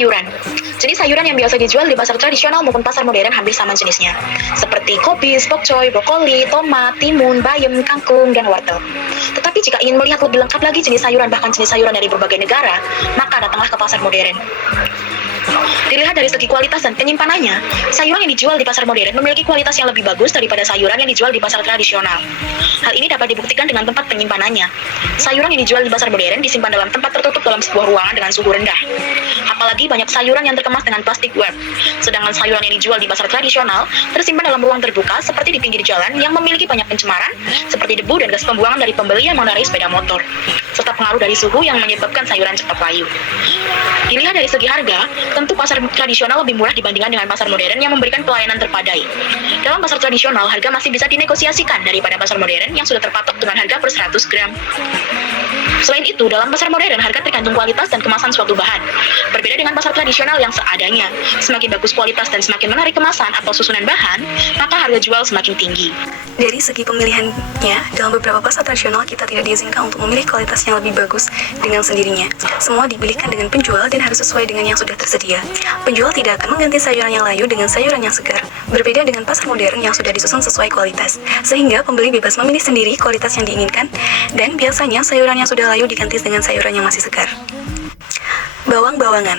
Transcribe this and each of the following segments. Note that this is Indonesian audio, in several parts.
Sayuran. Jenis sayuran yang biasa dijual di pasar tradisional maupun pasar modern hampir sama jenisnya, seperti kobis, pokcoy, brokoli, tomat, timun, bayam, kangkung, dan wortel. Tetapi jika ingin melihat lebih lengkap lagi jenis sayuran, bahkan jenis sayuran dari berbagai negara, maka datanglah ke pasar modern. Dilihat dari segi kualitas dan penyimpanannya, sayuran yang dijual di pasar modern memiliki kualitas yang lebih bagus daripada sayuran yang dijual di pasar tradisional. Hal ini dapat dibuktikan dengan tempat penyimpanannya. Sayuran yang dijual di pasar modern disimpan dalam tempat tertutup dalam sebuah ruangan dengan suhu rendah. Apalagi banyak sayuran yang terkemas dengan plastik wrap. Sedangkan sayuran yang dijual di pasar tradisional tersimpan dalam ruang terbuka seperti di pinggir jalan yang memiliki banyak pencemaran, seperti debu dan gas pembuangan dari pembeli yang mengendarai sepeda motor, serta pengaruh dari suhu yang menyebabkan sayuran cepat layu. Dilihat dari segi harga, tentu pasar tradisional lebih murah dibandingkan dengan pasar modern yang memberikan pelayanan terpadai. Dalam pasar tradisional, harga masih bisa dinegosiasikan daripada pasar modern yang sudah terpatok dengan harga per 100 gram. Selain itu, dalam pasar modern, harga tergantung kualitas dan kemasan suatu bahan. Berbeda dengan pasar tradisional yang seadanya. Semakin bagus kualitas dan semakin menarik kemasan atau susunan bahan, maka harga jual semakin tinggi. Dari segi pemilihannya, dalam beberapa pasar tradisional kita tidak diizinkan untuk memilih kualitas yang lebih bagus dengan sendirinya. Semua dipilihkan dengan penjual dan harus sesuai dengan yang sudah tersedia. Penjual tidak akan mengganti sayuran yang layu dengan sayuran yang segar. Berbeda dengan pasar modern yang sudah disusun sesuai kualitas, sehingga pembeli bebas memilih sendiri kualitas yang diinginkan, dan biasanya sayuran yang sudah layu diganti dengan sayuran yang masih segar. Bawang-bawangan.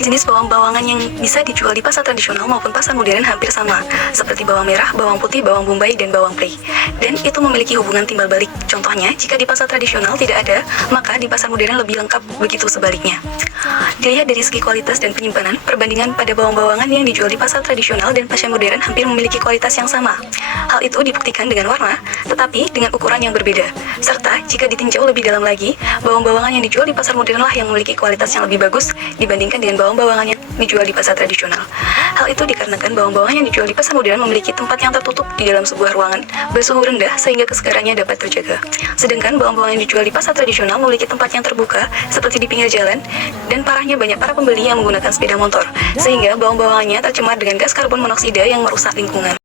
Jenis bawang-bawangan yang bisa dijual di pasar tradisional maupun pasar modern hampir sama, seperti bawang merah, bawang putih, bawang bombay, dan bawang pre. Dan itu memiliki hubungan timbal balik. Contohnya, jika di pasar tradisional tidak ada, maka di pasar modern lebih lengkap, begitu sebaliknya. Dilihat dari segi kualitas dan penyimpanan, perbandingan pada bawang-bawangan yang dijual di pasar tradisional dan pasar modern hampir memiliki kualitas yang sama. Hal itu dibuktikan dengan warna, tetapi dengan ukuran yang berbeda. Serta, jika ditinjau lebih dalam lagi, bawang-bawangan yang dijual di pasar modern lah yang memiliki kualitas yang lebih bagus dibandingkan dengan bawang-bawangan yang dijual di pasar tradisional. Hal itu dikarenakan bawang-bawangan yang dijual di pasar modern memiliki tempat yang tertutup di dalam sebuah ruangan bersuhu rendah sehingga kesegarannya dapat terjaga. Sedangkan bawang-bawangan yang dijual di pasar tradisional memiliki tempat yang terbuka seperti di pinggir jalan, dan parahnya banyak para pembeli yang menggunakan sepeda motor, sehingga bawang-bawangannya tercemar dengan gas karbon monoksida yang merusak lingkungan.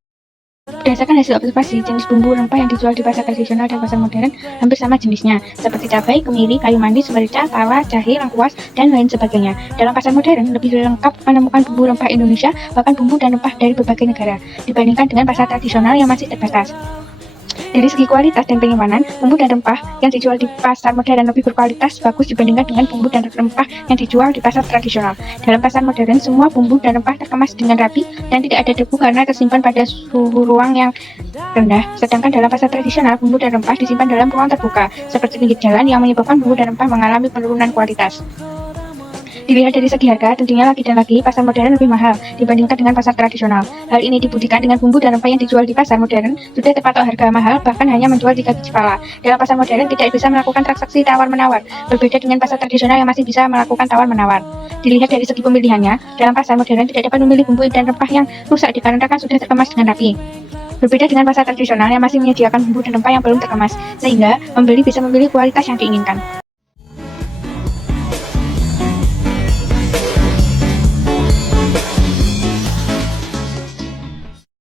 Berdasarkan hasil observasi, jenis bumbu rempah yang dijual di pasar tradisional dan pasar modern hampir sama jenisnya, seperti cabai, kemiri, kayu manis, merica, tawa, jahe, lengkuas, dan lain sebagainya. Dalam pasar modern, lebih lengkap menemukan bumbu rempah Indonesia, bahkan bumbu dan rempah dari berbagai negara, dibandingkan dengan pasar tradisional yang masih terbatas. Dari segi kualitas dan penyimpanan, bumbu dan rempah yang dijual di pasar modern lebih berkualitas bagus dibandingkan dengan bumbu dan rempah yang dijual di pasar tradisional. Dalam pasar modern, semua bumbu dan rempah terkemas dengan rapi dan tidak ada debu karena tersimpan pada suhu ruang yang rendah. Sedangkan dalam pasar tradisional, bumbu dan rempah disimpan dalam ruang terbuka, seperti pinggir jalan, yang menyebabkan bumbu dan rempah mengalami penurunan kualitas. Dilihat dari segi harga, tentunya lagi dan lagi pasar modern lebih mahal dibandingkan dengan pasar tradisional. Hal ini dibuktikan dengan bumbu dan rempah yang dijual di pasar modern sudah terpatok harga mahal, bahkan hanya menjual 3 biji pala. Dalam pasar modern tidak bisa melakukan transaksi tawar-menawar, berbeda dengan pasar tradisional yang masih bisa melakukan tawar-menawar. Dilihat dari segi pemilihannya, dalam pasar modern tidak dapat memilih bumbu dan rempah yang rusak dikarenakan sudah terkemas dengan rapi. Berbeda dengan pasar tradisional yang masih menyediakan bumbu dan rempah yang belum terkemas, sehingga pembeli bisa memilih kualitas yang diinginkan.